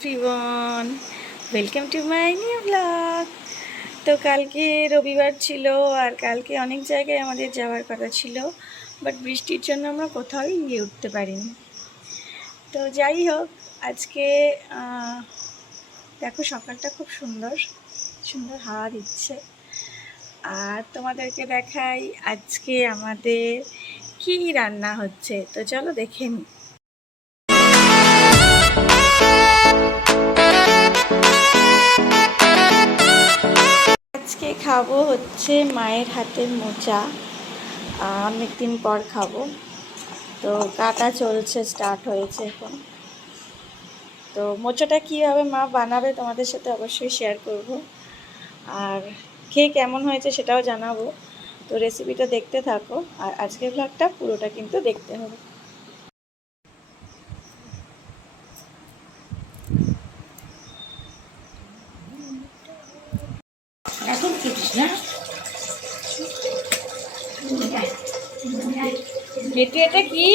Everyone, welcome to my new blog. তো কালকে রবিবার ছিল আর কালকে অনেক জায়গায় আমাদের যাওয়ার কথা ছিল, বাট বৃষ্টির জন্য আমরা কোথাওই গিয়ে উঠতে পারিনি। তো যাই হোক, আজকে দেখো সকালটা খুব সুন্দর সুন্দর হাওয়া দিচ্ছে। আর তোমাদেরকে দেখাই আজকে আমাদের কি রান্না হচ্ছে। তো চলো দেখে নিই। আজকে খাবো হচ্ছে মায়ের হাতের মোচা। অনেক দিন পর খাবো। তো কাটা চলছে, স্টার্ট হয়েছে এখন। তো মোচাটা কীভাবে মা বানাবে তোমাদের সাথে অবশ্যই শেয়ার করব, আর খেয়ে কেমন হয়েছে সেটাও জানাবো। তো রেসিপিটা দেখতে থাকো, আর আজকের ব্লগটা পুরোটা কিন্তু দেখতে হবে। এখন না এটা কি?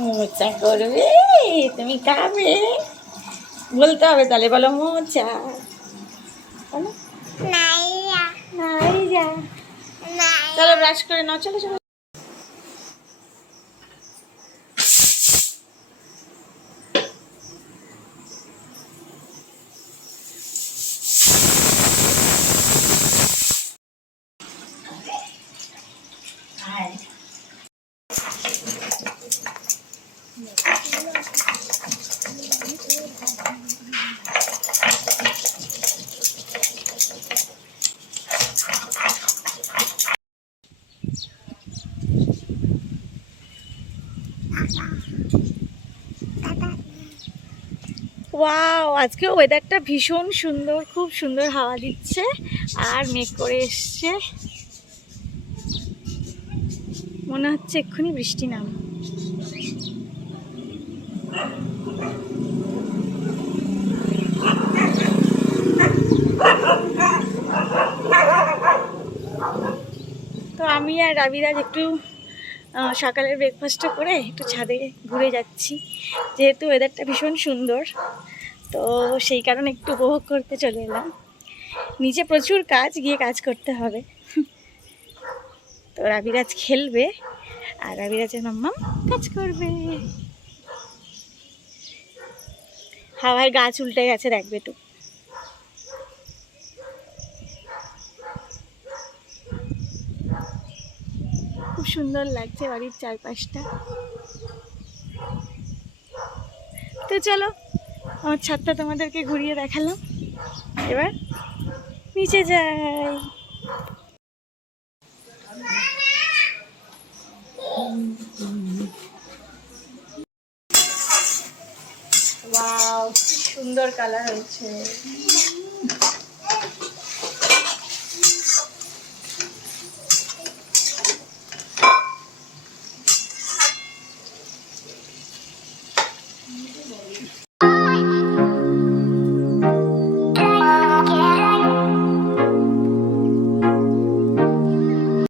মোচা করবে, তুমি খাবে বলতে হবে তাহলে। বলো মোচা, বলো চলো ব্রাশ করে নাও, চলো চলো। ওয়াও, আজকে ওয়েদারটা ভীষণ সুন্দর, খুব সুন্দর হাওয়া দিচ্ছে আর মেঘ করে এসছে। মনে হচ্ছে এক্ষুনি বৃষ্টি নামবে। তো আমি আর রাবিরাজ একটু সকালের ব্রেকফাস্টটা করে একটু ছাদে ঘুরে যাচ্ছি, যেহেতু ওয়েদারটা ভীষণ সুন্দর। তো সেই কারণে একটু উপভোগ করতে চলে এলাম। নিচে প্রচুর কাজ, গিয়ে কাজ করতে হবে। তো রাবিরাজ খেলবে আর রাবিরাজের মাম্মাম কাজ করবে। হাওয়ায় গাছ উল্টে গেছে, দেখবে তো। খুব সুন্দর লাগছে বাড়ির চারপাশটা। তো চলো, আমার ছাদটা তোমাদেরকে ঘুরিয়ে দেখালাম, এবার নিচে যাই। ওয়াও, সুন্দর কালার হয়েছে।